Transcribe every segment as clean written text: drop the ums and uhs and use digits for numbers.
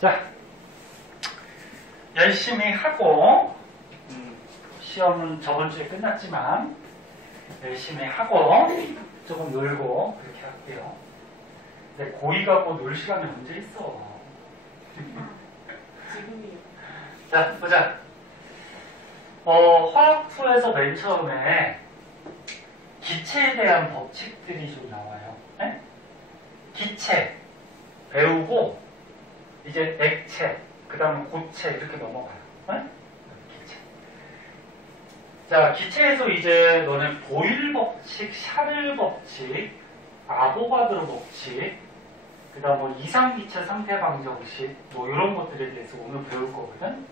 자, 열심히 하고, 시험은 저번 주에 끝났지만, 열심히 하고, 조금 놀고, 그렇게 할게요. 근데 고2 갖고 놀 시간이 언제 있어? 지금이요. 자, 보자. 화학2에서 맨 처음에 기체에 대한 법칙들이 좀 나와요. 네? 기체 배우고 이제 액체, 그 다음에 고체 이렇게 넘어가요. 네? 기체. 자, 기체에서 이제 너네 보일 법칙, 샤를 법칙, 아보가드로 법칙, 그 다음 뭐 이상기체 상태 방정식, 뭐 이런 것들에 대해서 오늘 배울 거거든.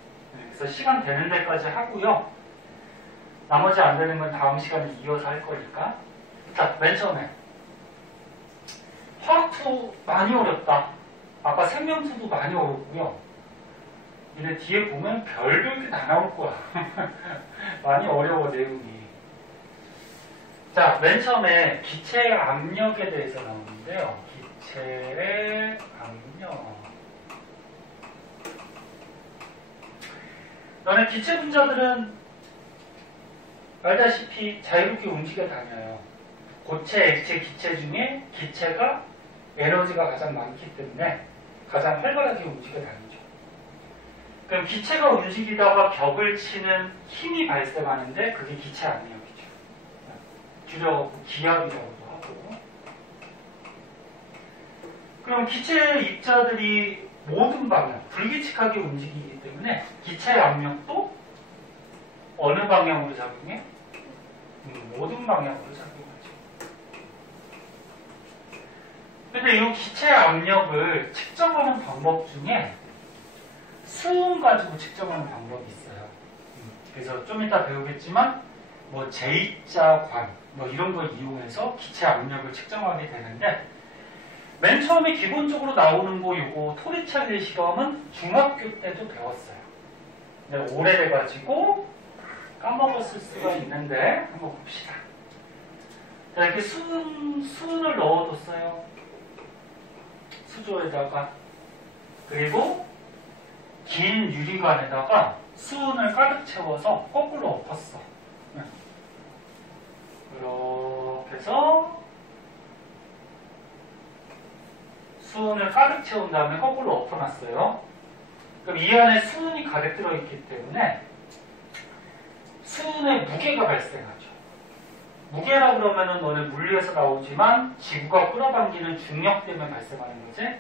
그래서 시간 되는 데까지 하고요. 나머지 안 되는 건 다음 시간에 이어서 할 거니까. 자, 맨 처음에 화학2 많이 어렵다. 아까 생명수도 많이 어렵고요. 근데 뒤에 보면 별별 게 다 나올 거야. 많이 어려워, 내용이. 자, 맨 처음에 기체의 압력에 대해서 나오는데요. 기체의 압력. 너네 기체 분자들은 알다시피 자유롭게 움직여 다녀요. 고체, 액체, 기체 중에 기체가 에너지가 가장 많기 때문에 가장 활발하게 움직여 다니죠. 그럼 기체가 움직이다가 벽을 치는 힘이 발생하는데 그게 기체 압력이죠. 줄여갖고 기압이라고도 하고. 그럼 기체 입자들이 모든 방향, 불규칙하게 움직이기 때문에 기체의 압력도 어느 방향으로 작용해? 모든 방향으로 작용하죠. 근데 이 기체의 압력을 측정하는 방법 중에 수온 가지고 측정하는 방법이 있어요. 그래서 좀 이따 배우겠지만 뭐 J자 관, 뭐 이런 걸 이용해서 기체 압력을 측정하게 되는데 맨 처음에 기본적으로 나오는 거 요거 토리첼리 실험은 중학교 때도 배웠어요. 근데 오래돼가지고 까먹었을 수가 있는데 한번 봅시다. 자, 이렇게 수은을 넣어뒀어요. 수조에다가. 그리고 긴 유리관에다가 수은을 가득 채워서 거꾸로 엎었어. 이렇게 해서 수은을 가득 채운 다음에 거꾸로 엎어놨어요. 그럼 이 안에 수은이 가득 들어있기 때문에 수은의 무게가 발생하죠. 무게라 그러면은 너네 물리에서 나오지만 지구가 끌어당기는 중력 때문에 발생하는 거지.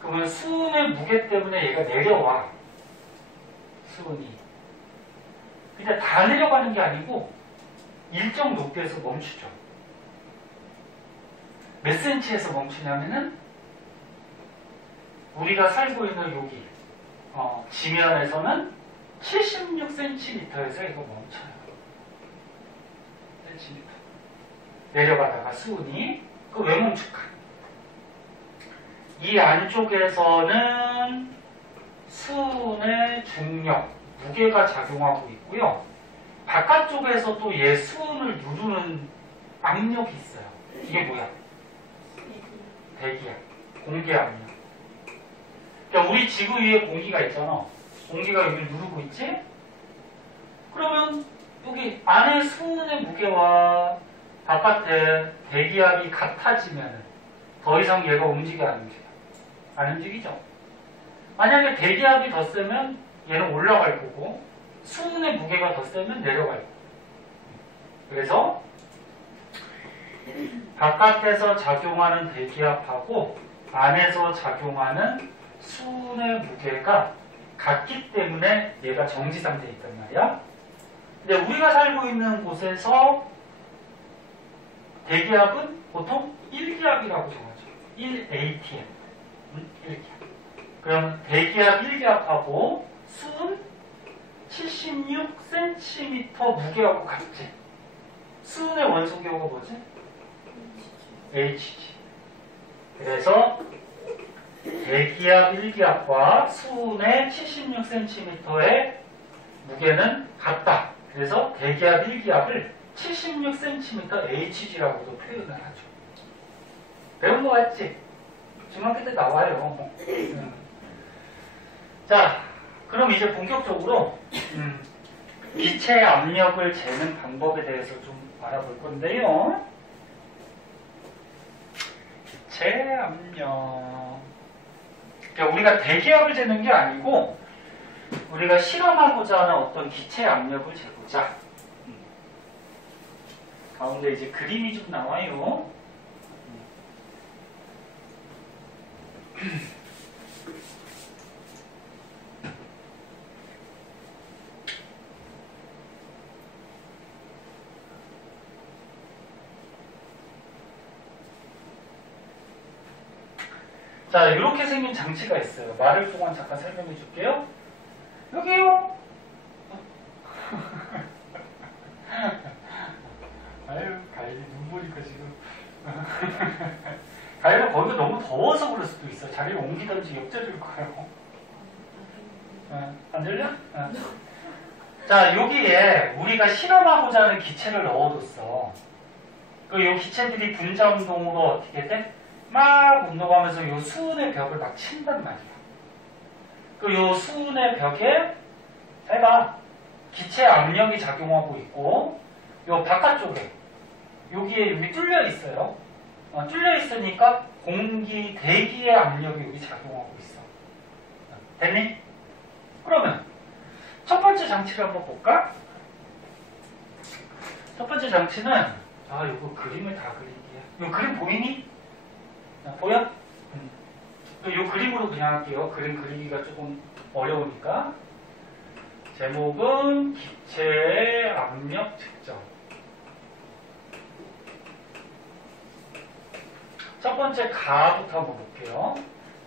그러면 수은의 무게 때문에 얘가 내려와. 수은이. 근데 다 내려가는 게 아니고 일정 높이에서 멈추죠. 몇 센치에서 멈추냐면은 우리가 살고 있는 여기 지면에서는 76cm에서 이거 멈춰요. cm. 내려가다가 수은이 그 왜 멈출까? 이 안쪽에서는 수은의 중력, 무게가 작용하고 있고요. 바깥쪽에서 또 얘 수은을 누르는 압력이 있어요. 이게 뭐야? 대기압, 공기압력. 그러니까 우리 지구 위에 공기가 있잖아. 공기가 여기를 누르고 있지? 그러면 여기 안에 수은의 무게와 바깥에 대기압이 같아지면 더 이상 얘가 움직여 안 움직여? 안 움직이죠? 만약에 대기압이 더 세면 얘는 올라갈 거고 수은의 무게가 더 세면 내려갈 거고. 그래서 바깥에서 작용하는 대기압하고 안에서 작용하는 수은의 무게가 같기 때문에 얘가 정지 상태에 있단 말이야. 근데 우리가 살고 있는 곳에서 대기압은 보통 1기압이라고 정하죠. 1atm. 1기압. 그럼 대기압 1기압하고 수은 76cm 무게하고 같지. 수은의 원소기호가 뭐지? Hg. 그래서 대기압 1기압과 수은의 76cm의 무게는 같다. 그래서 대기압 1기압을 76cm Hg라고도 표현을 하죠. 배운 거 같지? 중학교 때 나와요. 자, 그럼 이제 본격적으로 기체 압력을 재는 방법에 대해서 좀 알아볼 건데요. 기체 압력. 그러니까 우리가 대기압을 재는 게 아니고 우리가 실험하고자 하는 어떤 기체 압력을 재보자. 가운데 이제 그림이 좀 나와요. 자, 이렇게 생긴 장치가 있어요. 말을 동안 잠깐 설명해 줄게요. 여기요. 아유, 가일이 눈물이니까 지금. 가일은 거기가 너무 더워서 그럴 수도 있어. 자리를 옮기든지 옆자리로 가요. 안 들려? 자, 여기에 우리가 실험하고자 하는 기체를 넣어뒀어. 이 기체들이 분자 운동으로 어떻게 돼? 막 운동하면서 요 수은의 벽을 막 친단 말이야. 요 수은의 벽에 해봐. 기체 압력이 작용하고 있고, 요 바깥쪽에 여기에 여기 뚫려 있어요. 뚫려 있으니까 대기의 압력이 여기 작용하고 있어. 됐니? 그러면 첫 번째 장치를 한번 볼까? 첫 번째 장치는 요거 그림을 다 그릴게요. 요 그림 보이니? 보여? 요 그림으로 그냥 할게요. 그림 그리기가 조금 어려우니까. 제목은 기체의 압력 측정. 첫 번째 가부터 한번 볼게요.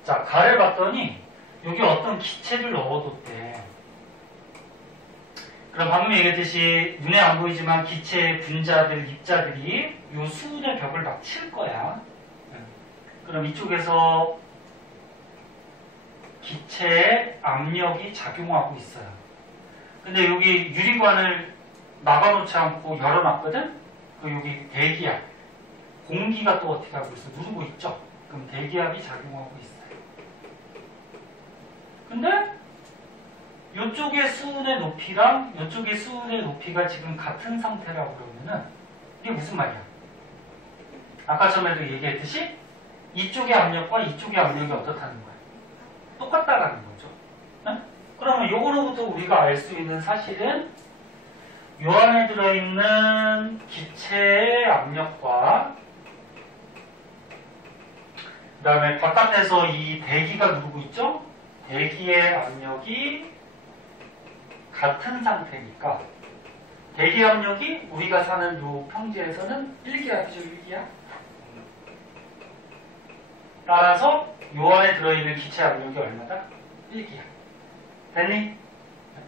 자, 가를 봤더니 여기 어떤 기체를 넣어뒀대. 그럼 방금 얘기했듯이 눈에 안 보이지만 기체의 분자들, 입자들이 요 수은의 벽을 막 칠 거야. 그럼 이쪽에서 기체의 압력이 작용하고 있어요. 근데 여기 유리관을 막아놓지 않고 열어놨거든? 여기 대기압, 공기가 또 어떻게 하고 있어? 누르고 있죠? 그럼 대기압이 작용하고 있어요. 근데 이쪽의 수은의 높이랑 이쪽의 수은의 높이가 지금 같은 상태라고 그러면은 이게 무슨 말이야? 아까 전에도 얘기했듯이 이쪽의 압력과 이쪽의 압력이 어떻다는 거야? 똑같다라는 거죠. 네? 그러면 요거로부터 우리가 알 수 있는 사실은 요 안에 들어있는 기체의 압력과 그 다음에 바깥에서 이 대기가 누르고 있죠? 대기의 압력이 같은 상태니까 대기 압력이 우리가 사는 요 평지에서는 1기압이죠, 1기압. 따라서 요 안에 들어있는 기체 압력이 얼마다? 1기압. 됐니?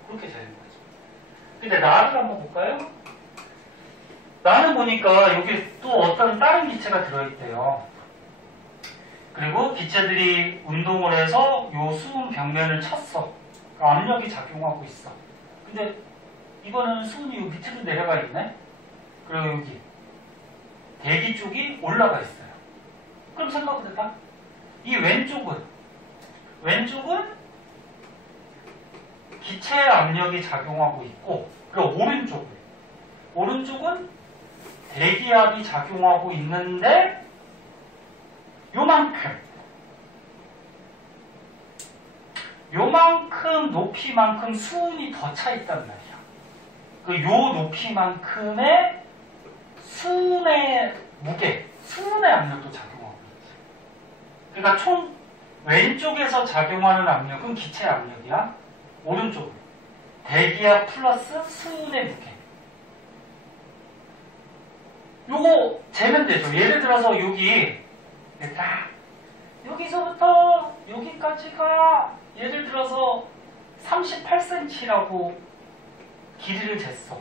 그렇게 되는 거죠. 근데 나를 한번 볼까요? 나는 보니까 여기 또 어떤 다른 기체가 들어있대요. 그리고 기체들이 운동을 해서 요 수은 벽면을 쳤어. 그러니까 압력이 작용하고 있어. 근데 이거는 수은이 요 밑으로 내려가 있네? 그리고 여기 대기 쪽이 올라가 있어요. 그럼 생각을 해봐. 이 왼쪽은 기체의 압력이 작용하고 있고, 그리고 오른쪽은 대기압이 작용하고 있는데 요만큼 높이만큼 수은이 더 차 있단 말이야. 요 높이만큼의 수은의 무게, 수은의 압력도 작용하고 있지. 그러니까 총 왼쪽에서 작용하는 압력은 기체 압력이야. 오른쪽은 대기압 플러스 수은의 무게. 요거 재면 되죠. 예를 들어서 여기서부터 여기까지가 예를 들어서 38cm라고 길이를 쟀어.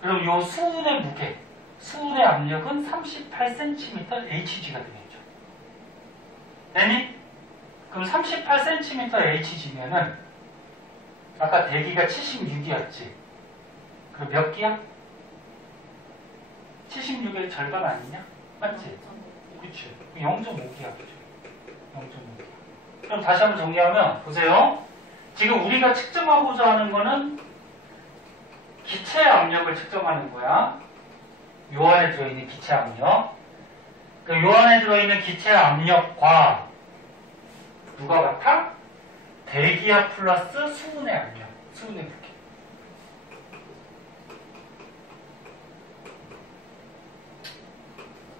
그럼 요 수은의 무게, 수은의 압력은 38cm Hg가 되겠죠. 됐니? 그럼 38cm Hg면은 아까 대기가 76이었지. 그럼 몇 기야? 76의 절반 아니냐? 맞지? 그치. 0.5기야. 0.5기야. 그럼 다시 한번 정리하면, 보세요. 지금 우리가 측정하고자 하는 거는 기체 압력을 측정하는 거야. 요 안에 들어있는 기체 압력. 요 안에 들어있는 기체 압력과 누가 같아? 대기압 플러스 수은의 압력, 수은의 무게.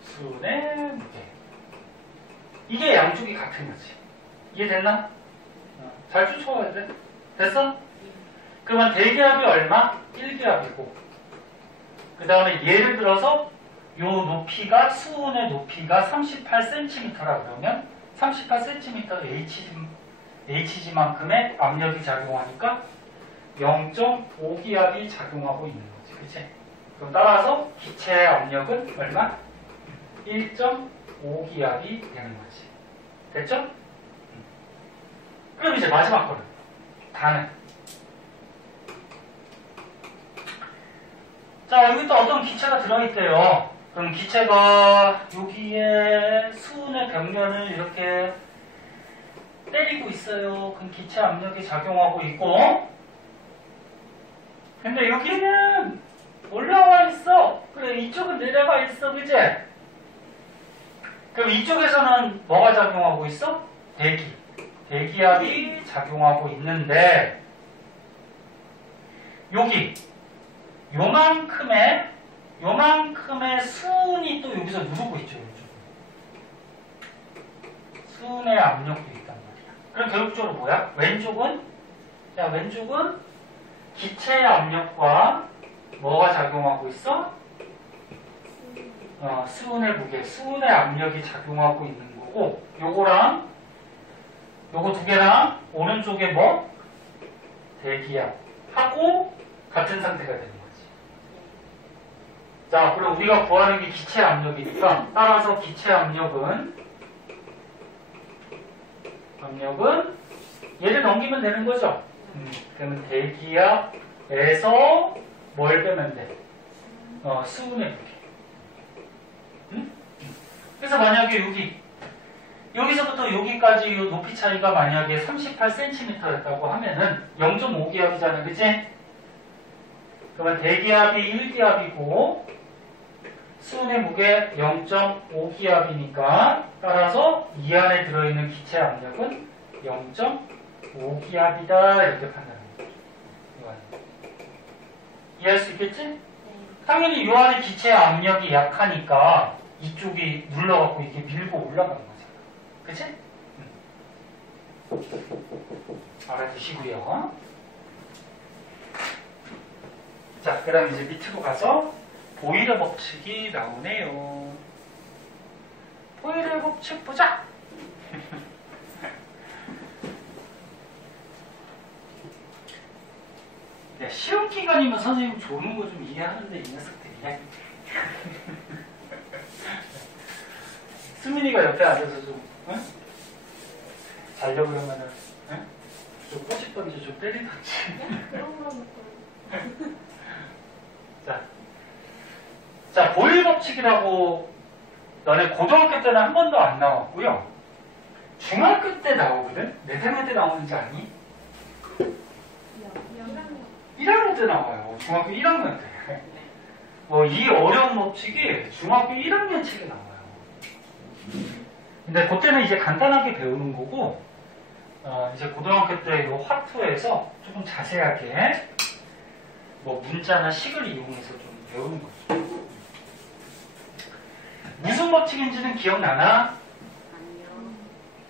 수은의 무게. 이게 양쪽이 같은 거지. 이해됐나? 잘 쫓아와야 돼. 됐어? 그러면 대기압이 얼마? 1기압이고. 그 다음에 예를 들어서 요 높이가, 수은의 높이가 38cm라 그러면 38cm HG만큼의 압력이 작용하니까 0.5기압이 작용하고 있는 거지. 그치? 그럼 따라서 기체의 압력은 얼마? 1.5기압이 되는 거지. 됐죠? 그럼 이제 마지막 거는 다는. 자, 여기 또 어떤 기체가 들어있대요. 그럼 기체가 여기에 수은의 벽면을 이렇게 때리고 있어요. 그럼 기체 압력이 작용하고 있고, 근데 여기는 올라와 있어. 그래, 이쪽은 내려가 있어. 그치? 그럼 이쪽에서는 뭐가 작용하고 있어? 대기압이 작용하고 있는데, 여기 요만큼의 수은이 또 여기서 누르고 있죠. 수은의 압력도 있단 말이야. 그럼 결국적으로 뭐야? 왼쪽은 기체의 압력과 뭐가 작용하고 있어? 수은의 무게, 수은의 압력이 작용하고 있는 거고, 요거 두 개랑 오른쪽에 뭐? 대기압 하고 같은 상태가 되는 거지. 자, 그럼 우리가 구하는 게 기체 압력이니까 따라서 기체 압력은 얘를 넘기면 되는 거죠. 그러면 대기압에서 뭘 빼면 돼? 수은의 무게. 그래서 만약에 여기서부터 여기까지 이 높이 차이가 만약에 38cm였다고 하면은 0.5기압이잖아, 그치? 그러면 대기압이 1기압이고 수은의 무게 0.5기압이니까 따라서 이 안에 들어있는 기체 압력은 0.5기압이다 이렇게 판단합니다. 이해할 수 있겠지? 네. 당연히 이 안에 기체 압력이 약하니까 이쪽이 눌러갖고 이게 밀고 올라가는 거잖아. 그치? 알아두시고요. 자, 그 다음 이제 밑으로 가서 보일러 법칙이 나오네요. 보일러 법칙 보자! 네, 시험 기간이면 선생님 조는 거 좀 이해하는데 이 녀석들이. 수민이가 옆에 앉아서 좀 자려고 그러면은 좀 꼬집던지 좀 때리던지. 그런 거는 자, 보일 법칙이라고 너네 고등학교 때는 한 번도 안 나왔고요. 중학교 때 나오거든? 몇 학년 때 나오는지 아니? 1학년 때 나와요. 중학교 1학년 때. 이 어려운 법칙이 중학교 1학년 책에 나와요. 근데 그때는 이제 간단하게 배우는 거고, 이제 고등학교 때 이 화투에서 조금 자세하게 문자나 식을 이용해서 좀 배우는 거죠. 무슨 법칙인지는 기억나나? 아니요.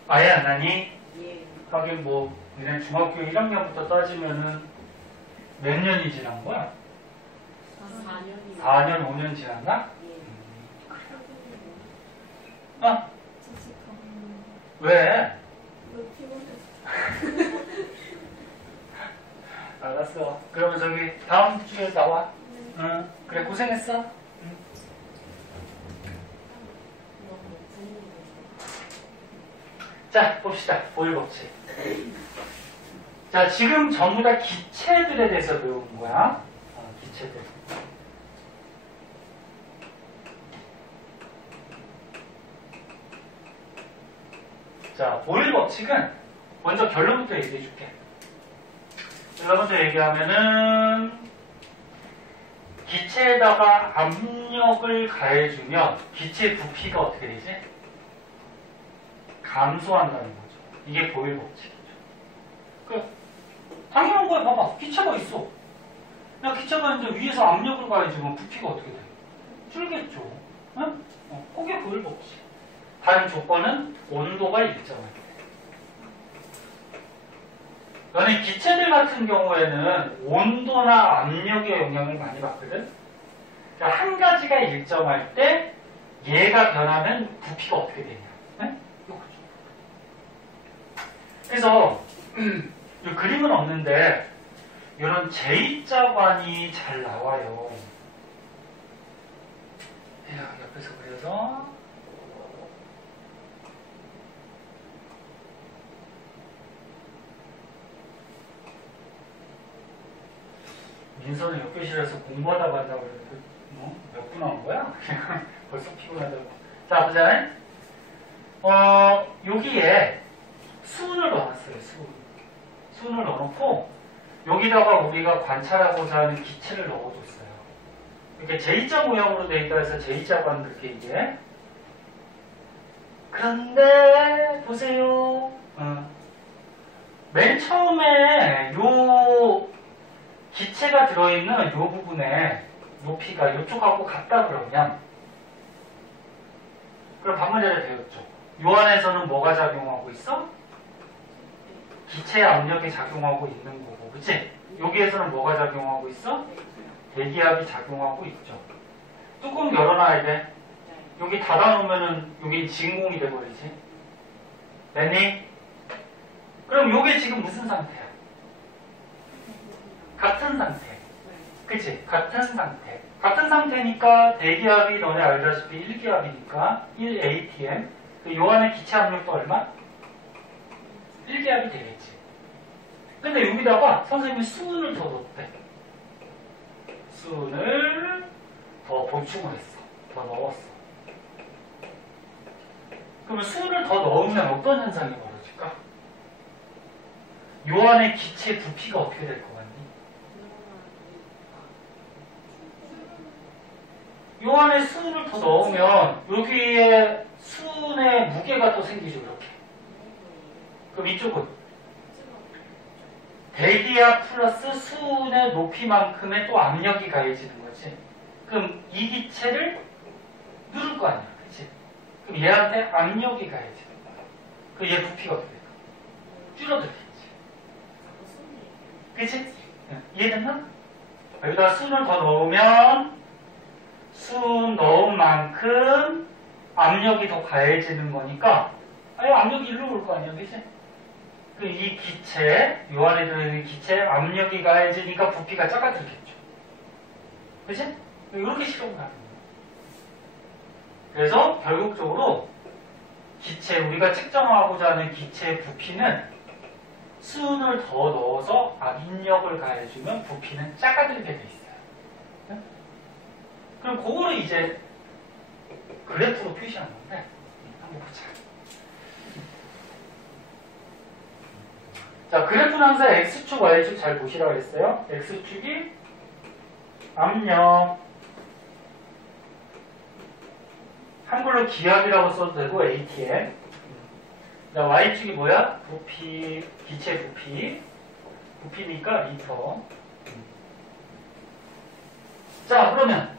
아예 안 나니? 예. 하긴 그냥 중학교 1학년부터 따지면은 몇 년이 지난 거야? 4년이요. 4년, 5년 지났나? 예. 왜? 알았어. 그러면 저기 다음 주에 나와. 응. 그래, 고생했어. 응. 자, 봅시다. 보일 법칙. 자, 지금 전부 다 기체들에 대해서 배우는 거야. 기체들. 자, 보일 법칙은 먼저 결론부터 얘기해 줄게. 여러분들 얘기하면은 기체에다가 압력을 가해주면 기체 부피가 어떻게 되지? 감소한다는 거죠. 이게 보일 법칙이죠. 당연한 거야. 봐봐. 기체가 있어. 야, 기체가 이제 위에서 압력을 가해주면 부피가 어떻게 돼? 줄겠죠. 응? 그게 보일 법칙. 다른 조건은 온도가 일정할 때. 너네 기체들 같은 경우에는 온도나 압력의 영향을 많이 받거든. 그러니까 한 가지가 일정할 때 얘가 변하면 부피가 어떻게 되냐. 네? 이거죠. 그래서 이 그림은 없는데 이런 J자관이 잘 나와요. 옆에서 그려서 민서는 옆교실에서 공부하다 간다고 그랬는데 몇 분 한 거야? 벌써 피곤하다고. 자, 보자. 여기에 수은을 넣어놨어요. 수은을 넣어놓고 여기다가 우리가 관찰하고자 하는 기체를 넣어줬어요. 이렇게 J자 모양으로 되어 있다 해서 J자관 그렇게 이게. 그런데 보세요. 맨 처음에 요 기체가 들어있는 요 부분에 높이가 이쪽하고 같다 그러면, 그럼 방금 전에 배웠죠. 요 안에서는 뭐가 작용하고 있어? 기체 압력이 작용하고 있는 거고, 그치? 여기에서는 뭐가 작용하고 있어? 대기압이 작용하고 있죠. 뚜껑 열어놔야 돼. 여기 닫아놓으면은 여기 진공이 돼버리지. 됐니? 그럼 요게 지금 무슨 상태야? 같은 상태. 그치? 같은 상태. 같은 상태니까 대기압이 너네 알다시피 1기압이니까 1atm. 요 안에 기체 압력도 얼마? 1기압이 되겠지. 근데 여기다가 선생님이 수은을 더 넣었대. 수은을 더 보충을 했어. 더 넣었어. 그러면 수은을 더 넣으면 어떤 현상이 벌어질까? 요 안에 기체 부피가 어떻게 될 것 같니? 요 안에 수은을 더 넣으면 여기에 수은의 무게가 또 생기죠. 이렇게. 그럼 이쪽은 대기압 플러스 수은의 높이만큼의 또 압력이 가해지는 거지. 그럼 이 기체를 누를 거 아니야. 그치? 그럼 얘한테 압력이 가해지는 거야. 그럼 얘 부피가 어떻게 될까? 줄어들겠지. 그치? 이해됐나? 여기다 수은을 더 넣으면 수은 넣은 만큼 압력이 더 가해지는 거니까 압력이 일로 올 거 아니야. 그치? 그럼 이 기체, 요 안에 들어있는 기체에 압력이 가해지니까 부피가 작아지겠죠. 그치? 이렇게 실험을 하는 거예요. 그래서 결국적으로 기체, 우리가 측정하고자 하는 기체의 부피는 수은을 더 넣어서 압력을 가해주면 부피는 작아들게 돼 있어요. 네? 그럼 그거를 이제 그래프로 표시한 건데 한번 보자. 자, 그래프는 항상 X축, Y축 잘 보시라고 했어요. X축이 압력, 한글로 기압이라고 써도 되고 ATM. 자, Y축이 뭐야? 부피, 기체 부피. 부피니까 리터. 자, 그러면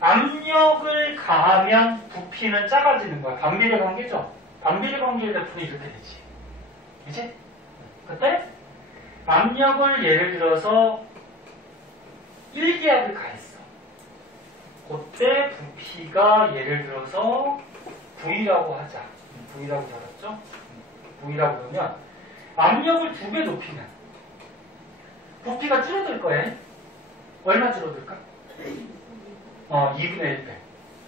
압력을 가하면 부피는 작아지는 거야. 반비례 관계죠? 반비례 관계의 그래프는 이렇게 되지. 그치? 그때 압력을 예를 들어서 1기압을 가했어. 그때 부피가 예를 들어서 V라고 하자. V라고 잡았죠? V라고 그러면 압력을 2배 높이면 부피가 줄어들 거예요. 얼마 줄어들까? 2분의 1배.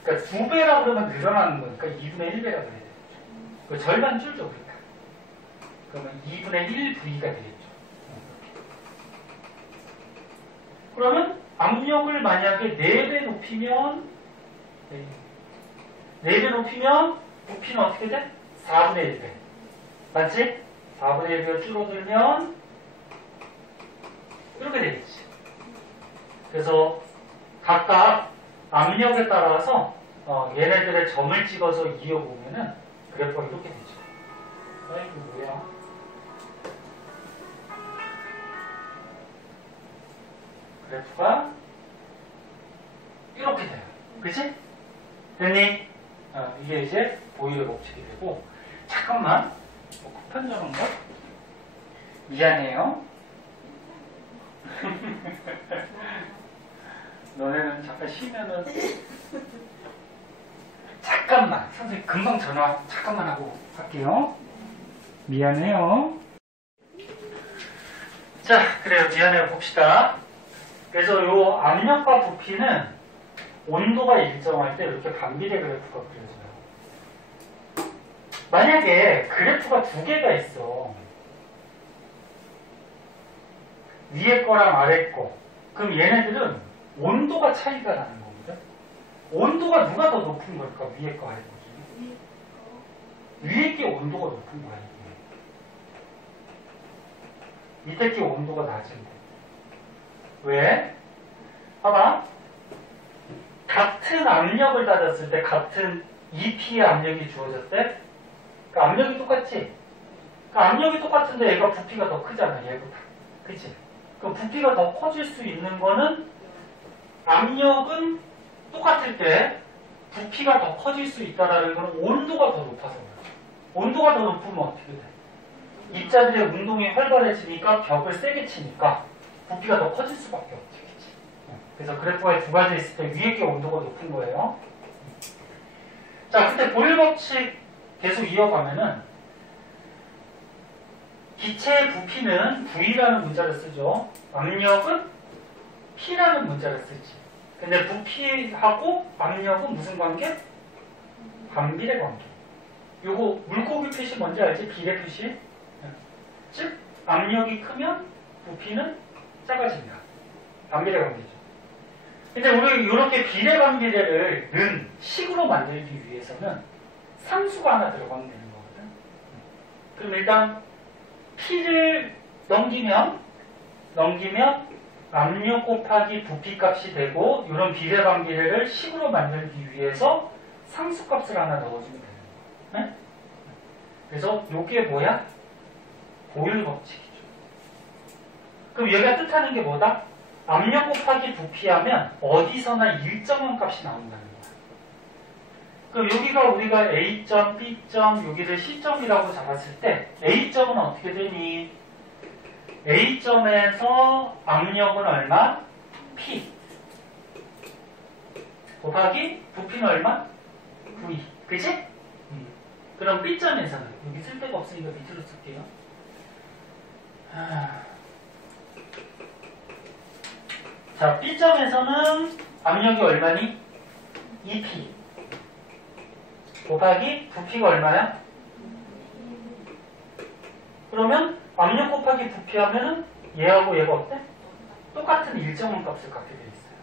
그러니까 2배라고 그러면 늘어나는 거니까 2분의 1배라고 해야 되겠죠. 그 절반 줄죠, 그러니까. 그러면 2분의 1V가 되겠죠. 그러면 압력을 만약에 4배 높이면 4배 높이면 부피는 어떻게 돼? 4분의 1배. 맞지? 4분의 1배가 줄어들면 이렇게 되겠지. 그래서 각각 압력에 따라서 얘네들의 점을 찍어서 이어보면은 그래프가 이렇게 되죠. 이거 뭐야? 그래프가 이렇게 돼요. 그치? 됐니? 이게 이제 보일러 법칙이 되고, 잠깐만. 급한점인가? 미안해요. 너네는 잠깐 쉬면은 잠깐만 선생님 금방 전화 잠깐만 하고 갈게요. 미안해요. 자, 그래요. 미안해요. 봅시다. 그래서 요 압력과 부피는 온도가 일정할 때 이렇게 반비례 그래프가 그려져요. 만약에 그래프가 두 개가 있어. 위에 거랑 아래 거. 그럼 얘네들은 온도가 차이가 나는 거거든. 온도가 누가 더 높은 걸까? 위에 거, 아래 거 중에. 위에 게 온도가 높은 거야, 이게. 밑에 게 온도가 낮은 거. 왜? 봐봐. 같은 압력을 받았을 때 같은 EP의 압력이 주어졌대? 그러니까 압력이 똑같지? 그러니까 압력이 똑같은데 얘가 부피가 더 크잖아, 얘보다. 그치? 그 부피가 더 커질 수 있는 거는 압력은 똑같을 때 부피가 더 커질 수 있다라는 건 온도가 더 높아서 그래요. 온도가 더 높으면 어떻게 돼? 입자들의 운동이 활발해지니까 벽을 세게 치니까 부피가 더 커질 수밖에 없지. 그래서 그래프가 두 가지 있을 때 위에 게 온도가 높은 거예요. 자, 그때 보일 법칙 계속 이어가면은 기체의 부피는 V라는 문자를 쓰죠. 압력은 P라는 문자를 쓰지. 근데 부피하고 압력은 무슨 관계? 반비례 관계. 요거 물고기 표시 뭔지 알지? 비례 표시. 즉 압력이 크면 부피는 작아진다. 반비례 관계죠. 근데 우리 이렇게 비례 반비례를 는 식으로 만들기 위해서는 상수가 하나 들어가면 되는 거거든. 그럼 일단 P를 넘기면 압력 곱하기 부피 값이 되고, 이런 비례 반비례를 식으로 만들기 위해서 상수 값을 하나 넣어주면 되는 거야. 네? 그래서 이게 뭐야? 보일 법칙이죠. 그럼 얘가 뜻하는 게 뭐다? 압력 곱하기 부피하면 어디서나 일정한 값이 나온다는 거야. 그럼 여기가 우리가 A점, B점, 여기를 C점이라고 잡았을 때 A점은 어떻게 되니? A점에서 압력은 얼마? P 곱하기 부피는 얼마? V. 그치? 그럼 B점에서는 여기 쓸 데가 없으니까 밑으로 쓸게요. 자, B점에서는 압력이 얼마니? 2P 곱하기 부피가 얼마야? 그러면 압력 곱하기 부피 하면은 얘하고 얘가 어때? 똑같은 일정한 값을 갖게 돼 있어요.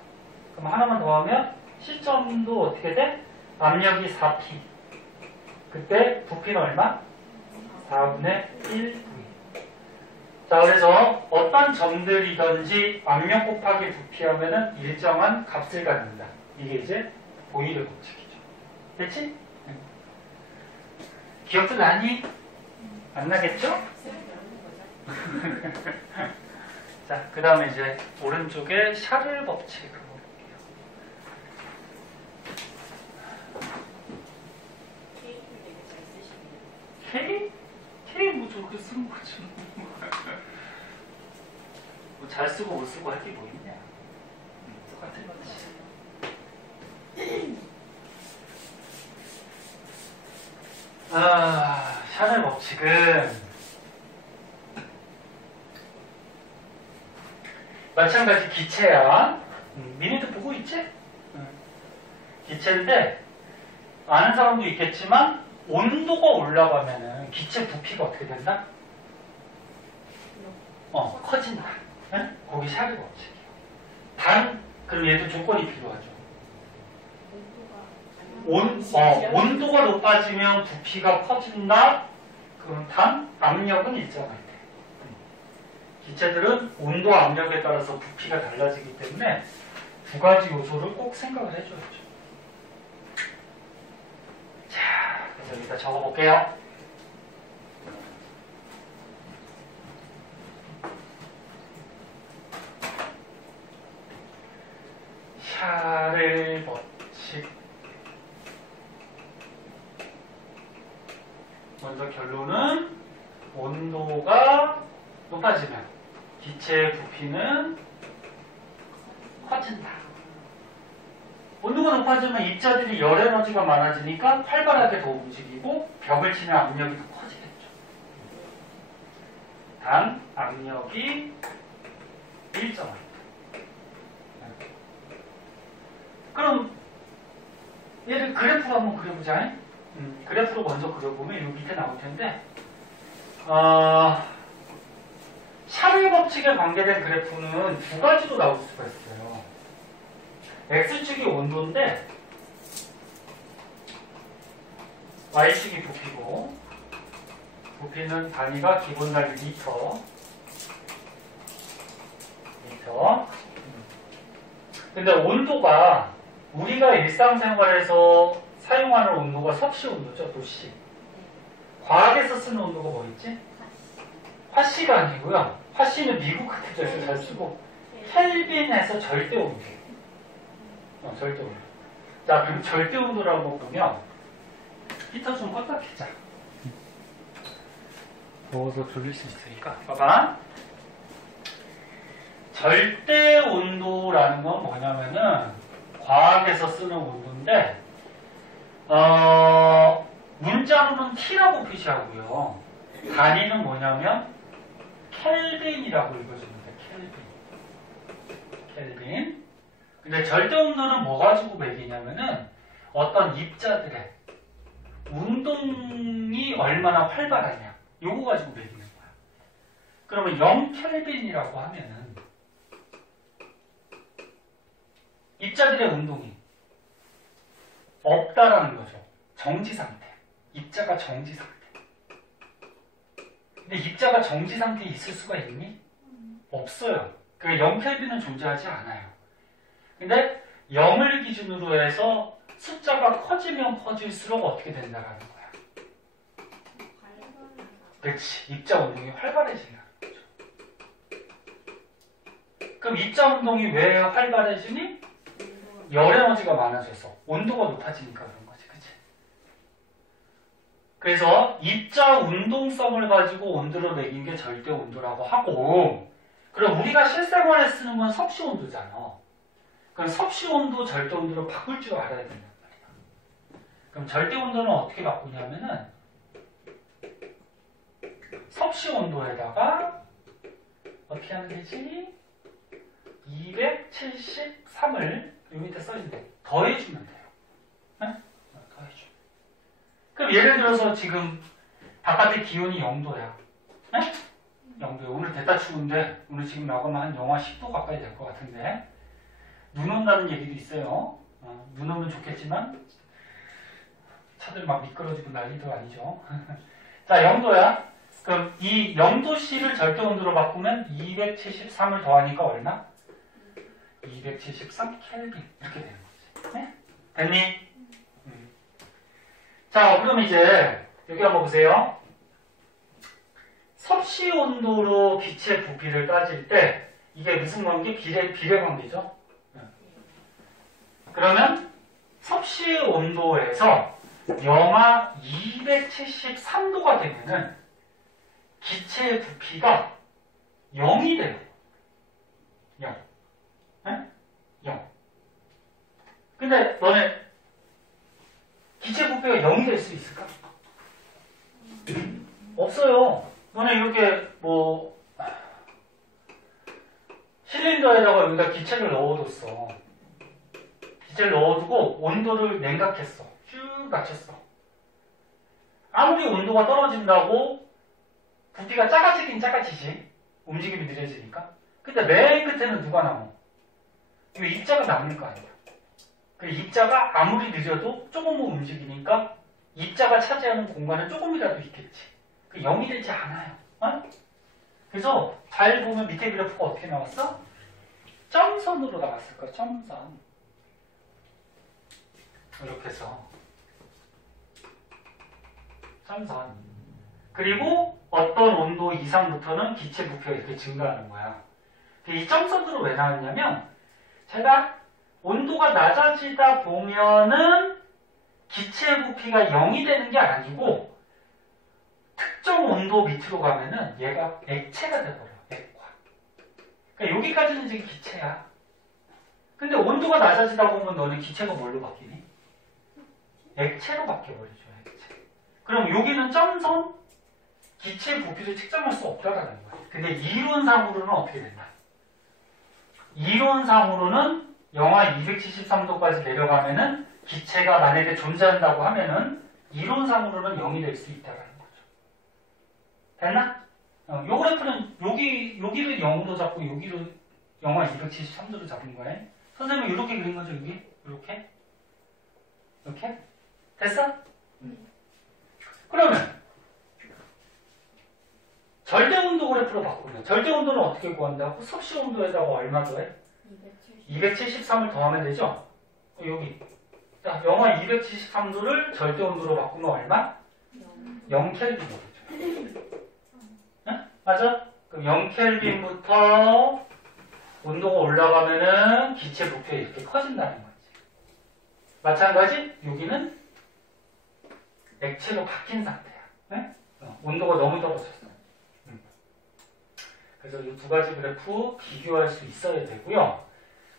그럼 하나만 더 하면 C점도 어떻게 돼? 압력이 4P. 그때 부피는 얼마? 4분의 1V. 자, 그래서 어떤 점들이든지 압력 곱하기 부피 하면은 일정한 값을 갖는다. 이게 이제 보일러 법칙이죠. 됐지? 기억도 나니? 안 나겠죠? 자, 그 다음에 이제 오른쪽에 샤를 법칙을 볼게요. K? K 뭐 저렇게 쓰는 거지. 뭐 잘 쓰고 못 쓰고 할 게 뭐 있냐. 똑같은 거지. 샤를 법칙은 마찬가지 기체야. 미니도 보고 있지? 기체인데 아는 사람도 있겠지만 온도가 올라가면은 기체 부피가 어떻게 된다? 커진다. 네? 거기 샤를 법칙이에요. 그럼 얘도 조건이 필요하죠. 온도가 높아지면 부피가 커진다. 그럼 단 압력은 일정할 때. 기체들은 온도, 압력에 따라서 부피가 달라지기 때문에 두 가지 요소를 꼭 생각을 해줘야죠. 자, 그래서 여기다 적어볼게요. 샤를 법칙. 먼저 결론은 온도가 높아지면 기체의 부피는 커진다. 온도가 높아지면 입자들이 열 에너지가 많아지니까 활발하게 더 움직이고 벽을 치면 압력이 더 커지겠죠. 단 압력이 일정하다. 그럼 얘를 그래프로 한번 그려보자. 그래프로 먼저 그려보면 이 밑에 나올 텐데 샤를 법칙에 관계된 그래프는 두 가지로 나올 수가 있어요. X축이 온도인데 Y축이 부피고, 부피는 단위가 기본 단위 미터. 근데 온도가 우리가 일상생활에서 사용하는 온도가 섭씨 온도죠, 도씨. 과학에서 쓰는 온도가 뭐였지? 화씨가 아니고요. 화씨는 미국 같은 데서 잘 쓰고 켈빈에서 절대 온도. 절대 온도. 자, 그럼 절대 온도라고 보면 히터 좀 껐다 켜자. 더워서 졸릴 수 있으니까. 봐봐. 절대 온도라는 건 뭐냐면은 과학에서 쓰는 온도인데 문자로는 T라고 표시하고요. 단위는 뭐냐면 켈빈이라고 읽어주면 돼. 켈빈. 근데 절대 온도는 뭐 가지고 매기냐면은 어떤 입자들의 운동이 얼마나 활발하냐, 요거 가지고 매기는 거야. 그러면 0켈빈이라고 하면은 입자들의 운동이 없다라는 거죠. 정지 상태. 입자가 정지 상태. 근데 입자가 정지 상태에 있을 수가 있니? 없어요. 그러니까 0켈빈은 존재하지 않아요. 근데 0을 기준으로 해서 숫자가 커지면 커질수록 어떻게 된다라는 거야. 그렇지. 입자 운동이 활발해진다는 거죠. 그럼 입자 운동이 왜 활발해지니? 열 에너지가 많아져서 온도가 높아지니까 그런 거지. 그치? 그래서 입자 운동성을 가지고 온도를 매긴 게 절대 온도라고 하고, 그럼 우리가 실생활에 쓰는 건 섭씨 온도잖아. 그럼 섭씨 온도, 절대 온도로 바꿀 줄 알아야 된단 말이야. 그럼 절대 온도는 어떻게 바꾸냐면은 섭씨 온도에다가 어떻게 하면 되지? 273을 요 밑에 써있는데 더해주면 돼요. 네? 더해주면. 그럼 예를 들어서 지금 바깥의 기온이 0도야. 네? 0도. 오늘 대따 추운데 오늘 지금 나가면 한 영하 10도 가까이 될 것 같은데 눈 온다는 얘기도 있어요. 눈 오면 좋겠지만 차들 막 미끄러지고 난리도 아니죠. 자, 0도야. 그럼 이 0도씨를 절대 온도로 바꾸면 273을 더하니까 얼마? 273 켈빈 이렇게 되는 거지. 네? 됐니? 자, 그럼 이제 여기 한번 보세요. 섭씨 온도로 기체 부피를 따질 때 이게 무슨 관계? 비례 관계죠. 네. 그러면 섭씨 온도에서 영하 273도가 되면은 기체의 부피가 0이 돼요. 0. 네? 0. 근데 너네 기체 부피가 0이 될 수 있을까? 없어요. 너네 이렇게 뭐 실린더에다가 여기다 기체를 넣어뒀어. 기체를 넣어두고 온도를 냉각했어. 쭉 낮췄어. 아무리 온도가 떨어진다고 부피가 작아지긴 작아지지. 움직임이 느려지니까. 근데 맨 끝에는 누가 남아? 이 입자가 남을 거 아니야. 그 입자가 아무리 느려도 조금만 움직이니까 입자가 차지하는 공간은 조금이라도 있겠지. 그 0이 되지 않아요. 어? 그래서 잘 보면 밑에 그래프가 어떻게 나왔어? 점선으로 나왔을 거야. 점선. 이렇게 해서 점선. 그리고 어떤 온도 이상부터는 기체 부피가 이렇게 증가하는 거야. 이 점선으로 왜 나왔냐면 제가 온도가 낮아지다 보면은 기체 부피가 0이 되는 게 아니고 특정 온도 밑으로 가면은 얘가 액체가 돼버려. 액화. 그러니까 여기까지는 지금 기체야. 근데 온도가 낮아지다 보면 너는 기체가 뭘로 바뀌니? 액체로 바뀌어버리죠. 액체. 그럼 여기는 점선 기체 부피를 측정할 수 없다라는 거야. 근데 이론상으로는 어떻게 된다? 이론상으로는 영하 273도까지 내려가면은 기체가 만약에 존재한다고 하면은 이론상으로는 0이 될 수 있다라는 거죠. 됐나? 요 그래프는 여기를 0으로 잡고 여기를 영하 273도로 잡은 거예요. 선생님은 이렇게 그린 거죠, 여기? 이렇게? 이렇게? 됐어? 그러면 절대온도 그래프로 바꾸면 절대온도는 어떻게 구한다고? 섭씨 온도에다가 얼마 더해? 273을 더하면 되죠? 여기 자, 영하 273도를 절대온도로 바꾸면 얼마? 0켈빈이죠. 응? 맞아? 그럼 0켈빈부터 온도가 올라가면은 기체 부피가 이렇게 커진다는 거지. 마찬가지 여기는 액체로 바뀐 상태야. 네? 온도가 너무 떨어졌어. 그래서 이 두 가지 그래프 비교할 수 있어야 되고요.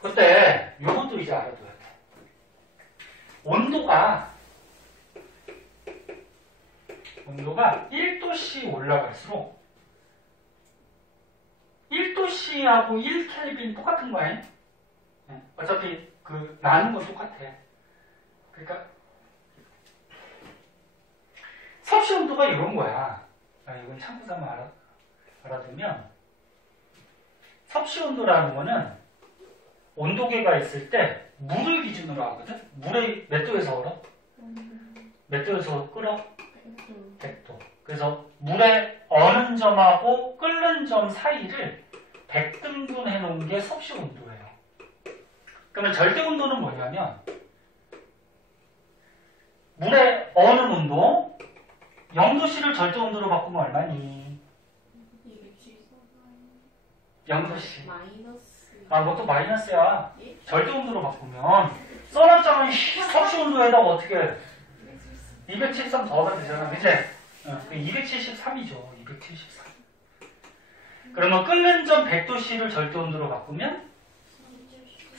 그때 이것도 이제 알아둬야 돼. 온도가 1도씨 올라갈수록 1도씨하고 1켈빈 똑같은 거 아니에요? 어차피 그 나눈 건 똑같아. 그러니까 섭씨 온도가 이런 거야. 이건 참고삼아 알아두면 섭씨 온도라는 거는 온도계가 있을 때 물을 기준으로 하거든? 물에 몇 도에서 얼어? 몇 도에서 끓어? 100도. 그래서 물에 어는 점하고 끓는 점 사이를 100등분 해놓은 게 섭씨 온도예요. 그러면 절대 온도는 뭐냐면 물에 어는 온도 0도씨를 절대 온도로 바꾸면 얼마니? 0도씨. 뭐 또 마이너스야. 절대 온도로 바꾸면 써놨잖아. 섭씨 온도에다가 어떻게 해? 273 더하면 되잖아. 그치? 273이죠. 273. 그러면 끓는 점 100도씨를 절대 온도로 바꾸면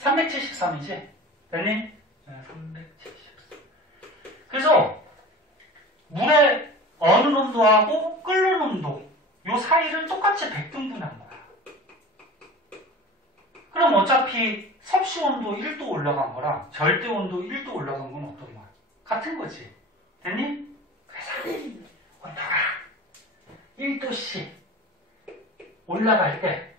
373이지? 됐니? 373. 그래서 물에 어는 온도하고 끓는 온도 요 사이를 똑같이 100등분한 거야. 그럼 어차피 섭씨 온도 1도 올라간 거랑 절대 온도 1도 올라간 건 어떤 거야? 같은 거지. 됐니? 그래서 온도가 1도씩 올라갈 때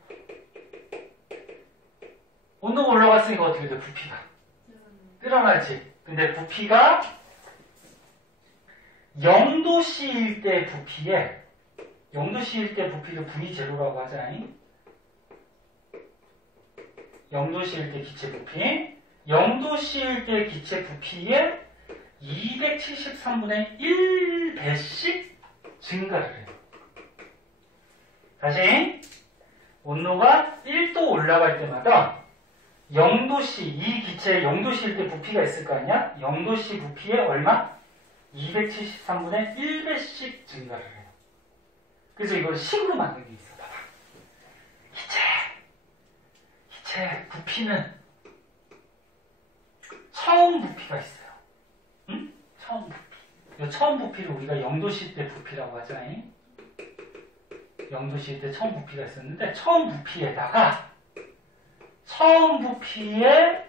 온도가 올라갔으니까 어떻게 돼? 부피가 늘어나지. 근데 부피가 0도씨일 때 부피에 0도씨일 때 부피를 V0라고 하자니 0도씨일 때 기체 부피 0도씨일 때 기체 부피에 273분의 1배씩 증가를 해요. 다시 온도가 1도 올라갈 때마다 0도씨 이 기체에 0도씨일 때 부피가 있을 거 아니야? 0도씨 부피에 얼마? 273분의 1배씩 증가를 해요. 그래서 이걸 식으로 만든 게 있어. 봐봐. 기체 부피는 처음 부피가 있어요. 응? 처음 부피. 이 처음 부피를 우리가 0도씨 때 부피라고 하잖아요. 0도씨 때 처음 부피가 있었는데 처음 부피에다가 처음 부피에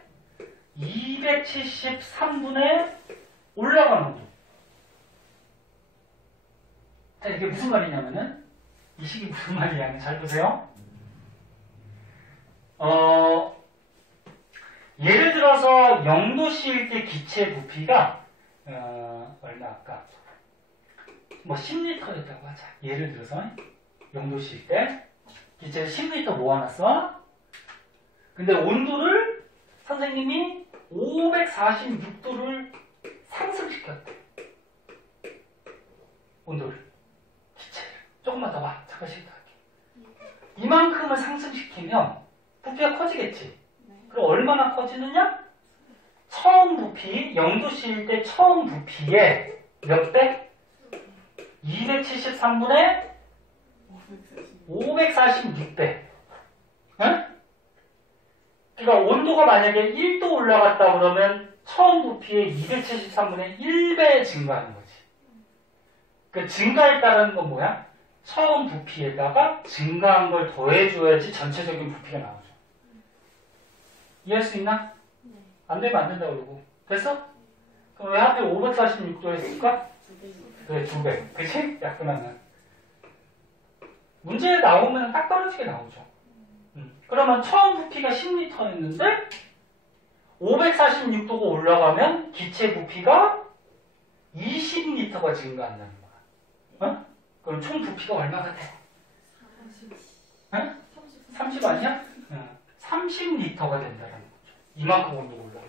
273분의 올라가는 온도. 자, 이게 무슨 말이냐면은 이 식이 무슨 말이냐면 잘 보세요. 예를 들어서 0도씨일 때 기체 부피가 얼마 아까 뭐 10리터였다고 하자. 예를 들어서 0도씨일 때 기체를 10m 모아놨어. 근데 온도를 선생님이 546도를 상승시켰대. 온도를. 기체를. 조금만 더 봐. 잠깐씩 더 할게. 이만큼을 상승시키면 부피가 커지겠지. 그럼 얼마나 커지느냐? 처음 부피, 0도씨일 때 처음 부피의 몇 배? 273분의 546배. 응? 그러니까 온도가 만약에 1도 올라갔다 그러면 처음 부피의 273분의 1배 증가하는 거지. 그 증가했다는 건 뭐야? 처음 부피에다가 증가한 걸 더해줘야지 전체적인 부피가 나오죠. 이해할 수 있나? 안 되면 안 된다고 그러고. 됐어? 그럼 왜 하필 546도 했을까? 그래, 2배. 그치? 약분하면. 문제에 나오면 딱 떨어지게 나오죠. 그러면 처음 부피가 10m였는데 546도가 올라가면 기체 부피가 20m가 증가한다는 거야. 어? 그럼 총 부피가 얼마가 돼? 30 아니야? 30리터가 된다는 거죠. 이만큼 온도가 올라가.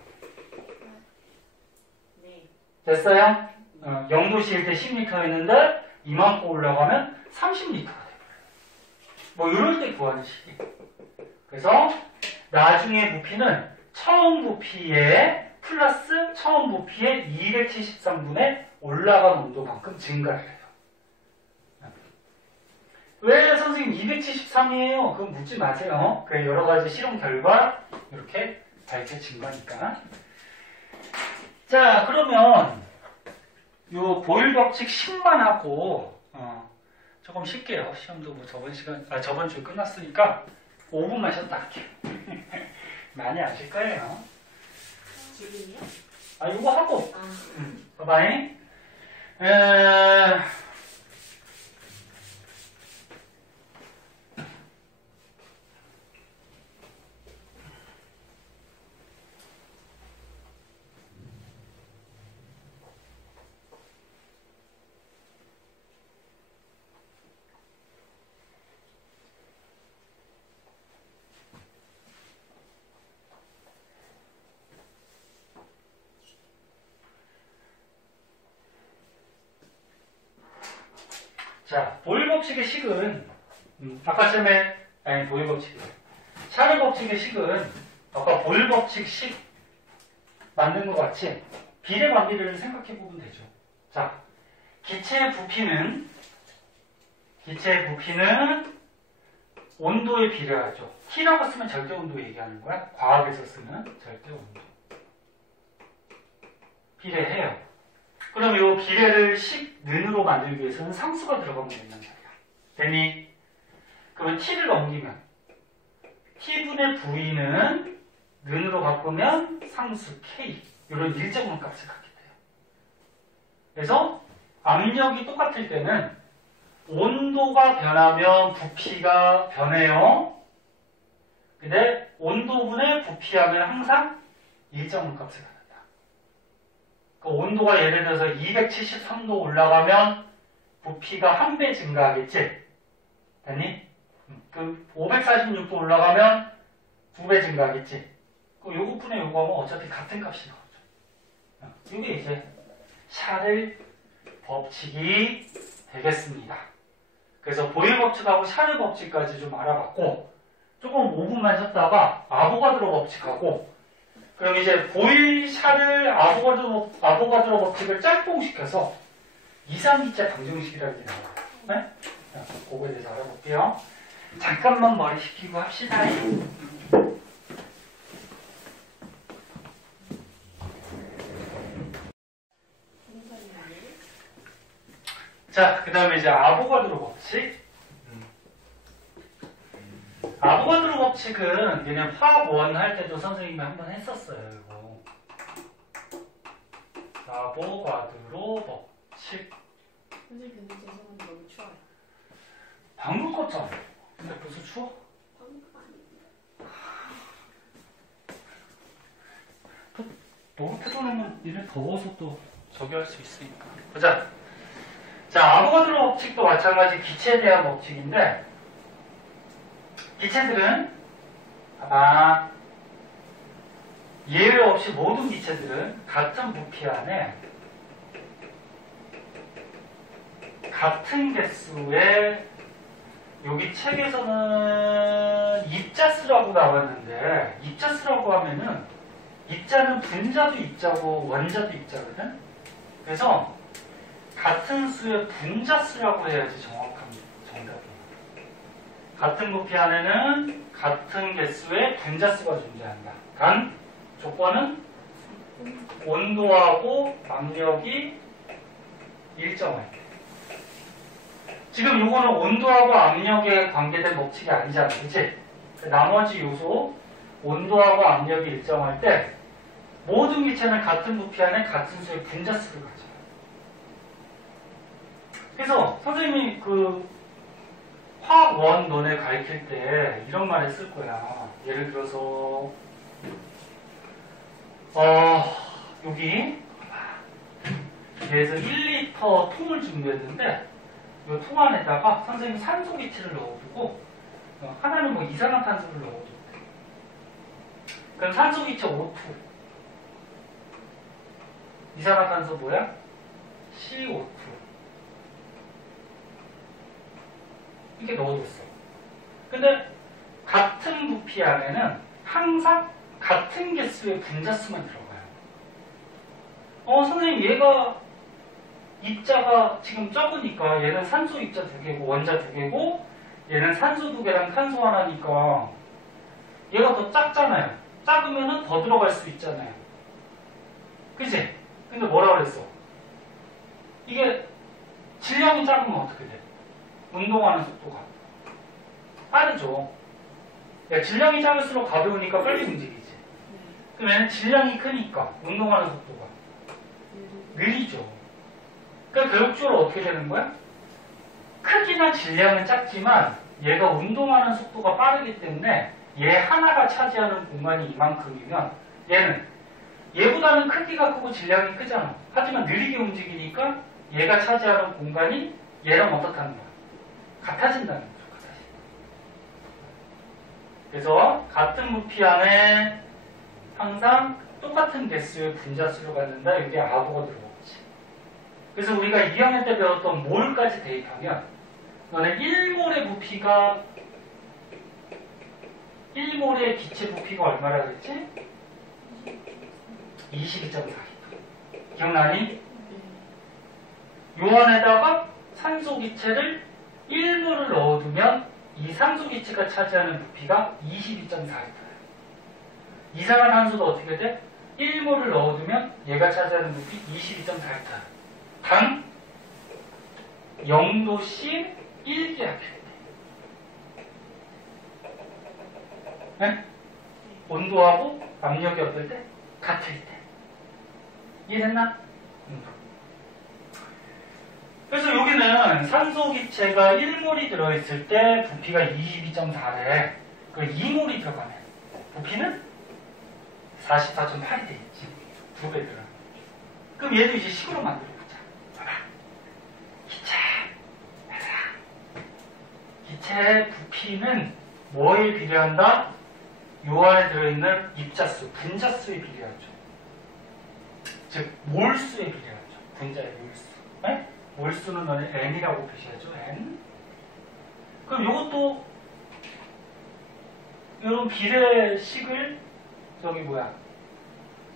됐어요? 0도씨일 때 10리터였는데 이만큼 올라가면 30리터가 돼요. 뭐 이럴 때 구하는 식이. 그래서 나중에 부피는 처음 부피에 플러스 처음 부피의 273분의 올라간 온도만큼 증가를 해요. 왜 선생님 273이에요? 그건 묻지 마세요. 그 여러 가지 실험 결과 이렇게 밝혀진 거니까. 자, 그러면 요 보일 법칙 10만 하고 조금 쉴게요. 시험도 뭐 저번 주에 끝났으니까 5분만 쉬었다 할게요. 많이 아실 거예요. 지금이요? 이거 하고. 봐봐잉. 자, 보일 법칙의 식은 아까 처음에 보일 법칙 샤를 법칙의 식은 아까 보일 법칙 식 만든 것 같이 비례 관계를 생각해 보면 되죠. 자, 기체의 부피는 온도에 비례하죠. T라고 쓰면 절대 온도 얘기하는 거야. 과학에서 쓰는 절대 온도. 비례해요. 그럼 이 비례를 10는으로 만들기 위해서는 상수가 들어가면 된단 말이야. 됐니? 그러면 t를 넘기면 t분의 v는 는으로 바꾸면 상수 k 이런 일정한 값을 갖게 돼요. 그래서 압력이 똑같을 때는 온도가 변하면 부피가 변해요. 근데 온도분의 부피하면 항상 일정한 값을 갖는다. 그 온도가 예를 들어서 273도 올라가면 부피가 1배 증가하겠지? 됐니? 그 546도 올라가면 2배 증가하겠지? 그 요거분의 요거 하면 어차피 같은 값이 나오죠. 이게 이제 샤를 법칙이 되겠습니다. 그래서 보일 법칙하고 샤를 법칙까지 좀 알아봤고 조금 5분만 쉬었다가 아보가드로 법칙하고 그럼 이제 보일 샤를 아보가드로 법칙을 짝꿍시켜서 이상기체 방정식이라는 게 나와요. 네? 자, 그거에 대해서 알아볼게요. 잠깐만 머리 식히고 합시다. 자, 그 다음에 이제 아보가드로 법칙. 아보가드로 법칙은 얘네 화학원 할 때도 선생님이 한번 했었어요. 이거. 아보가드로 법칙. 선생님 근데 죄송한데 너무 추워요. 방금 껐잖아. 근데 벌써 추워? 방금 아니에요. 너무 펴놓으면 얘네 더워서 또 저기 할 수 있으니까. 보자. 자, 아보가드로 법칙도 마찬가지 기체에 대한 법칙인데 기체들은 봐봐. 예외 없이 모든 기체들은 같은 부피 안에 같은 개수의 여기 책에서는 입자수라고 나왔는데 입자수라고 하면은 입자는 분자도 입자고 원자도 입자거든. 그래서 같은 수의 분자수라고 해야지 정확한 정답이에요. 같은 부피 안에는 같은 개수의 분자수가 존재한다. 단 조건은 온도하고 압력이 일정할 때. 지금 요거는 온도하고 압력에 관계된 법칙이 아니잖아. 그치? 나머지 요소 온도하고 압력이 일정할 때 모든 기체는 같은 부피 안에 같은 수의 분자수를 가져요. 그래서 선생님이 그 화학 원 논에 가르칠 때 이런 말을 쓸 거야. 예를 들어서 여기 그래서 1리터 통을 준비했는데 이 통 안에다가 선생님 산소 기체를 넣어두고 하나는 뭐 이산화탄소를 넣어줘. 그럼 산소 기체 O2, 이산화탄소 뭐야? CO2 이렇게 넣어뒀어. 근데 같은 부피 안에는 항상 같은 개수의 분자수만 들어가요. 선생님 얘가 입자가 지금 적으니까 얘는 산소 입자 2개고 원자 2개고 얘는 산소 2개랑 탄소 하나니까 얘가 더 작잖아요. 작으면은 더 들어갈 수 있잖아요. 그치? 근데 뭐라 그랬어? 이게 질량이 작으면 어떻게 돼? 운동하는 속도가 빠르죠. 야, 질량이 작을수록 가벼우니까 빨리 움직이지. 그럼 얘는 질량이 크니까 운동하는 속도가 느리죠. 그러니까 결국적으로 어떻게 되는 거야? 크기나 질량은 작지만 얘가 운동하는 속도가 빠르기 때문에 얘 하나가 차지하는 공간이 이만큼이면 얘는 얘보다는 크기가 크고 질량이 크잖아. 하지만 느리게 움직이니까 얘가 차지하는 공간이 얘랑 어떻다는 거야? 같아진다는 거죠. 그래서 같은 부피 안에 항상 똑같은 개수의 분자수를 갖는다. 이게 아보가드로 법칙. 그래서 우리가 2학년 때 배웠던 몰까지 대입하면 너네 1몰의 부피가 1몰의 기체 부피가 얼마라 그랬지? 22.4리터. 기억나니? 요 안에다가 산소 기체를 1몰을 넣어두면 이 산소 기체가 차지하는 부피가 22.4리터예요. 이산화탄소도 어떻게 돼? 1몰을 넣어두면 얘가 차지하는 부피 22.4리터. 단 0도씨 1기압일 때. 네? 온도하고 압력이 어떨 때? 같을 때. 이해됐나? 그래서 여기는 산소 기체가 1몰이 들어있을 때 부피가 22.4래. 그 2몰이 들어가면 부피는 44.8이 되겠지. 2배 들어. 그럼 얘도 이제 식으로 만들어보자. 봐봐. 기체의 부피는 뭐에 비례한다? 요 안에 들어있는 입자수, 분자수에 비례하죠. 즉, 몰수에 비례하죠. 분자의 몰수. 네? 몰수는 너네 N이라고 표시하죠. N. 그럼 요것도 이런 비례식을 저기 뭐야?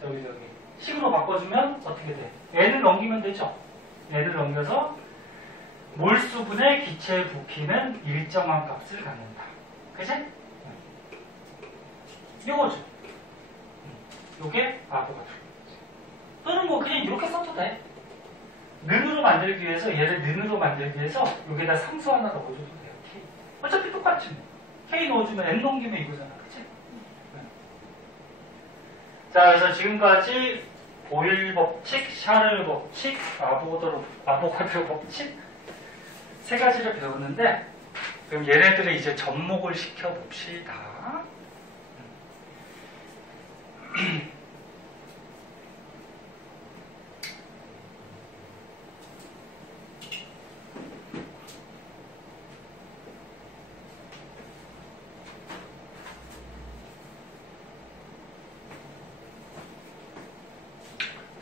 저기 식으로 바꿔주면 어떻게 돼? N을 넘기면 되죠. N을 넘겨서 몰수분의 기체의 부피는 일정한 값을 갖는다. 그치? 요거죠. 요게 아보가드로. 또는 뭐 그냥 이렇게 써도 돼. 는으로 만들기 위해서 얘를 는으로 만들기 위해서 여기다 상수 하나 넣어줘도 돼요. K. 어차피 똑같지 뭐. K 넣어주면 N 넘기면 이거잖아. 그치? 자, 그래서 지금까지 보일 법칙, 샤를 법칙, 아보가드로 법칙 세 가지를 배웠는데 그럼 얘네들을 이제 접목을 시켜봅시다.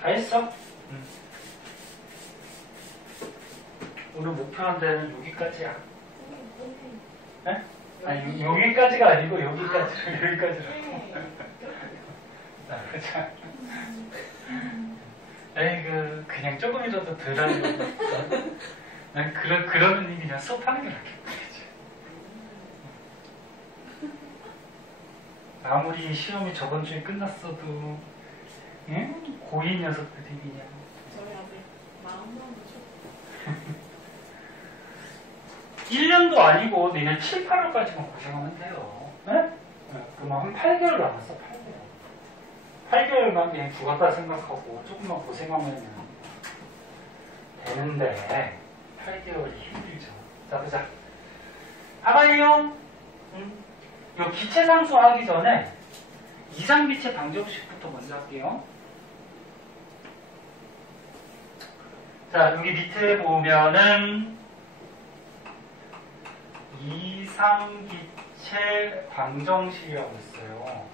다 했어? 오늘 목표한 데는 여기까지야. 네? 아니, 여기까지가 아니고 여기까지라고. 그렇죠. 에이, 그냥 조금이라도 덜 하는 거. 난 그러느니 그냥 수업하는 게 낫겠다. 아무리 시험이 저번 주에 끝났어도, 응? 고2 녀석들이 그냥. 저희 아직 마음만 줘. 1년도 아니고 내년 7, 8월까지만 고생하면 돼요. 네? 그럼 한 8개월 남았어, 8개월. 8개월만 그냥 죽었다 생각하고 조금만 고생하면 되는데 8개월이 힘들죠. 자, 보자. 봐봐요. 요 기체상수 하기 전에 이상기체 방정식부터 먼저 할게요. 자, 여기 밑에 보면은 이상기체 방정식이라고 있어요.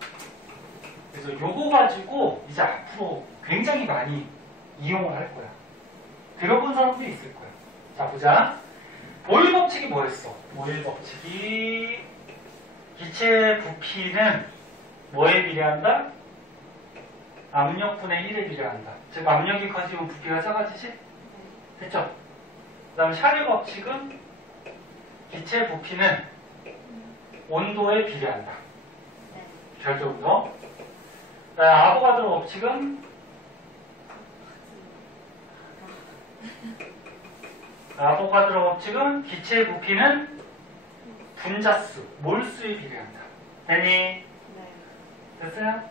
그래서 요거 가지고 이제 앞으로 굉장히 많이 이용을 할 거야. 들어본 사람도 있을 거야. 자, 보자. 보일 법칙이 뭐였어? 보일 법칙이 기체 부피는 뭐에 비례한다? 압력분의 1에 비례한다. 즉 압력이 커지면 부피가 작아지지? 됐죠? 그 다음 샤르 법칙은 기체 부피는 온도에 비례한다. 별도로. 아보가드로 법칙은 기체 부피는 분자수, 몰수에 비례한다. 됐니? 네. 됐어요?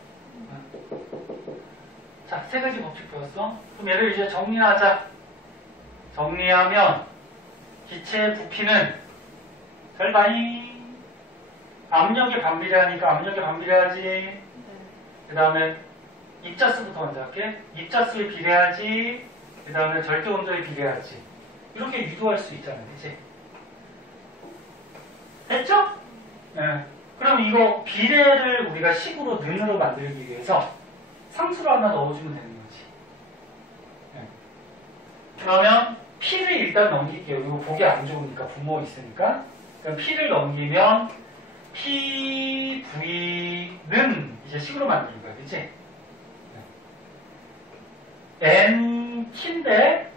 자, 세 가지 법칙 배웠어. 그럼 얘를 이제 정리하자. 정리하면 기체 부피는 잘 봐이. 압력에 반비례하니까 압력에 반비례하지. 네. 그 다음에 입자수부터 먼저 할게. 입자수에 비례하지. 그 다음에 절대 온도에 비례하지. 이렇게 유도할 수 있잖아, 그치? 됐죠? 네. 그럼 이거 비례를 우리가 식으로 는으로 만들기 위해서 상수를 하나 넣어주면 되는 거지. 네. 그러면 P를 일단 넘길게요. 이거 보기 안 좋으니까 부모 있으니까. 그럼 P를 넘기면 PV는 이제 식으로 만드는 거야, 그치? N T인데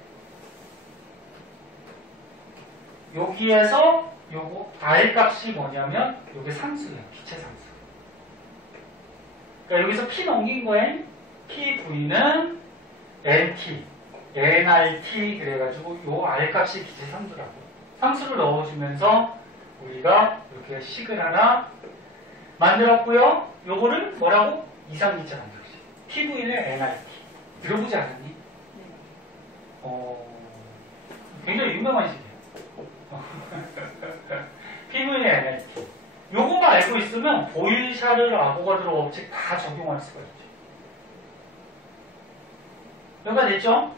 여기에서 요거 R 값이 뭐냐면 요게 상수예요. 기체 상수. 그러니까 여기서 P 넘긴 거에 PV는 NT, NRT 그래가지고 요 R 값이 기체 상수라고. 상수를 넣어주면서 우리가 이렇게 식을 하나 만들었고요. 요거를 뭐라고? 이상기체 방정식. PV는 NRT. 들어보지 않았니? 네. 굉장히 유명한 식이에요. PV는 NRT. 요거만 알고 있으면 보일, 샤를, 아보가드로 법칙 다 적용할 수가 있죠. 여기가 됐죠?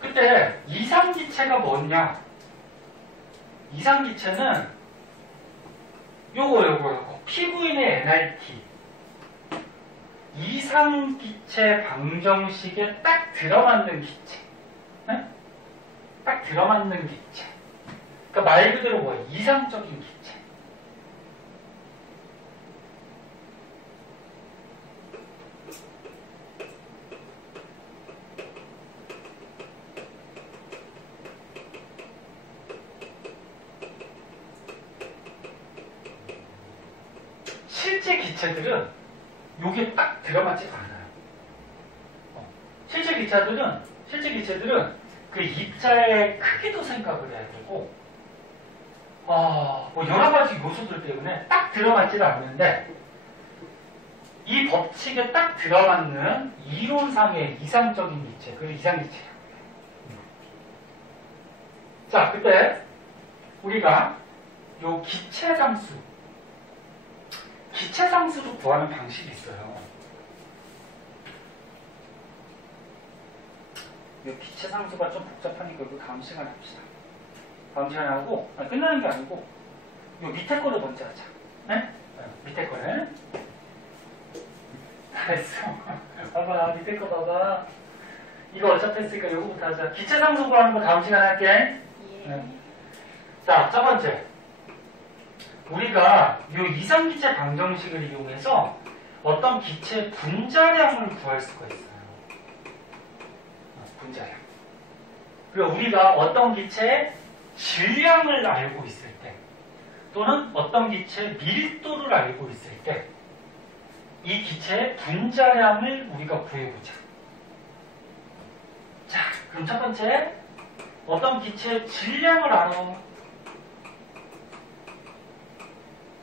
그때 이상기체가 뭐냐? 이상기체는 요거 PV는 NRT. 이상기체 방정식에 딱 들어맞는 기체. 네? 딱 들어맞는 기체. 그러니까 말 그대로 뭐야? 이상적인 기체. 실제 기체들은 요게 딱 들어맞지가 않아요. 실제 기체들은 그 입자의 크기도 생각을 해야 되고, 뭐 여러 가지 요소들 때문에 딱 들어맞지도 않는데, 이 법칙에 딱 들어맞는 이론상의 이상적인 기체, 그걸 이상기체라고 해요. 자, 그때 우리가 요 기체상수를 구하는 방식이 있어요. 이 기체상수가 좀 복잡하니까 이거 다음 시간에 합시다. 다음 시간에 하고, 끝나는 게 아니고, 이 밑에 거를 먼저 하자. 네? 밑에 거를. 잘했어. 봐봐, 밑에 거 봐봐. 이거 어차피 했으니까 이거부터 하자. 기체상수 구하는 거 다음 시간에 할게. 예. 네. 자, 첫 번째. 우리가 이 이상기체 방정식을 이용해서 어떤 기체의 분자량을 구할 수가 있어요. 분자량. 그리고 우리가 어떤 기체의 질량을 알고 있을 때, 또는 어떤 기체의 밀도를 알고 있을 때, 이 기체의 분자량을 우리가 구해보자. 자, 그럼 첫 번째, 어떤 기체의 질량을 알아.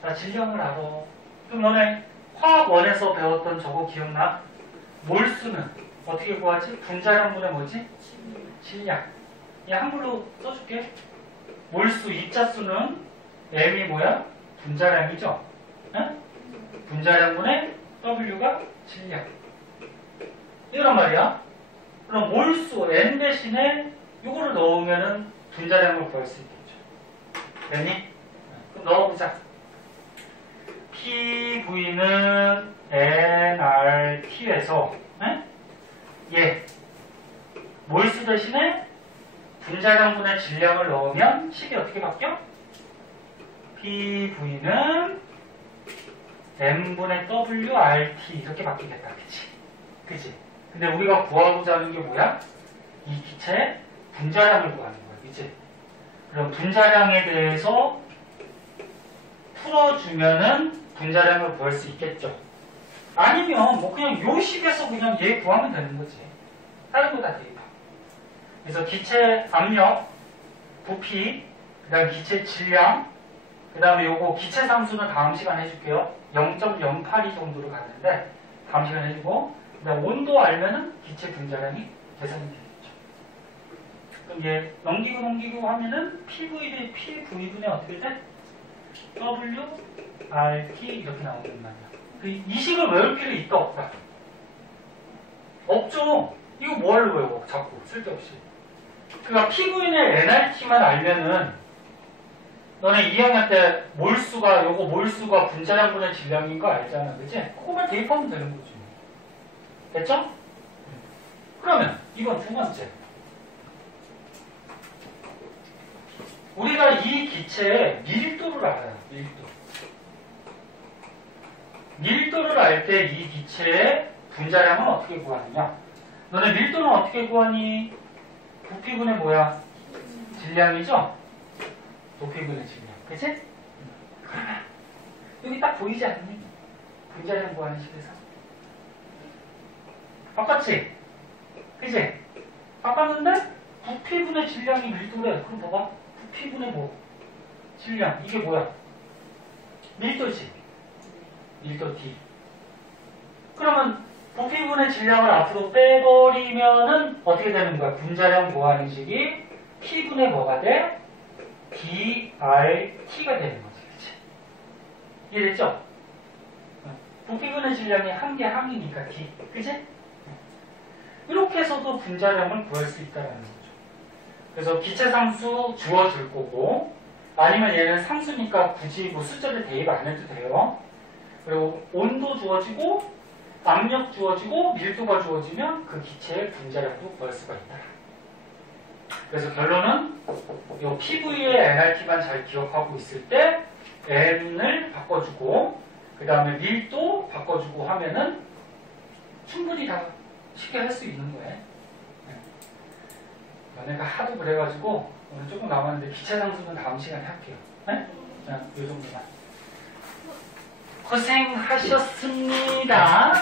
자, 질량을 알아. 그럼 너네 화학원에서 배웠던 저거 기억나? 몰수는 어떻게 구하지? 분자량분의 뭐지? 질량. 이 한글로 써줄게. 몰수 입자수는 M이 뭐야? 분자량이죠? 응? 분자량분의 W가 질량. 이런 말이야. 그럼 몰수 N 대신에 이거를 넣으면은 분자량을 구할 수 있겠죠. 됐니? 그럼 넣어보자. PV는 nRT에서 얘 몰수 대신에 분자량분의 질량을 넣으면 식이 어떻게 바뀌어? PV는 m분의 WRT 이렇게 바뀌겠다. 그치? 그치? 근데 우리가 구하고자 하는 게 뭐야? 이 기체의 분자량을 구하는 거야. 그치? 그럼 분자량에 대해서 풀어주면은 분자량을 구할 수 있겠죠. 아니면 뭐 그냥 요 식에서 그냥 얘 구하면 되는 거지. 다른 거 다 대입하. 그래서 기체 압력, 부피, 그 다음에 기체 질량, 그 다음에 요거 기체 상수는 다음 시간에 해줄게요. 0.082 정도로 갔는데 다음 시간에 해주고, 그 다음 온도 알면은 기체 분자량이 계산이 되겠죠. 그럼 얘 넘기고 하면은 PV분의 어떻게 돼? WRT 이렇게 나오는 말이야. 이 식을 외울 필요 있다 없다? 없죠. 이거 뭘 외워? 자꾸 쓸데없이. 그러니까 PV의 nRT만 알면은 너네 2학년 때 몰수가 분자량분의 질량인 거 알잖아. 그치? 그거만 대입하면 되는 거지. 됐죠? 그러면 이건 두 번째. 우리가 이 기체의 밀도를 알아요. 밀도를 알 때 이 기체의 분자량은 어떻게 구하느냐? 너네 밀도는 어떻게 구하니? 부피분의 뭐야? 질량이죠? 부피분의 질량. 그치? 그러면 여기 딱 보이지 않니? 분자량 구하는 식에서. 바꿨지? 그치? 바꿨는데 부피분의 질량이 밀도래. 그럼 봐봐. 부피분의 뭐? 질량. 이게 뭐야? 밀도지. 밀도 D. 그러면 부피분의 질량을 앞으로 빼버리면은 어떻게 되는 거야? 분자량 구하는 식이 P분의 뭐가 돼? DRT가 되는 거지. 그치? 이해됐죠? 부피분의 질량이 한 개 항이니까 D. 그치? 이렇게 해서도 분자량을 구할 수 있다는 거죠. 그래서 기체상수 주어줄 거고, 아니면 얘는 상수니까 굳이 뭐 숫자를 대입 안 해도 돼요. 그리고 온도 주어지고, 압력 주어지고, 밀도가 주어지면 그 기체의 분자량도 구할 수가 있다. 그래서 결론은 이 PV의 nRT만 잘 기억하고 있을 때 n을 바꿔주고, 그 다음에 밀도 바꿔주고 하면은 충분히 다 쉽게 할 수 있는 거예요. 내가 하도 그래가지고 오늘 조금 남았는데 기체상수는 다음 시간에 할게요. 네? 자, 요 정도만. 고생하셨습니다.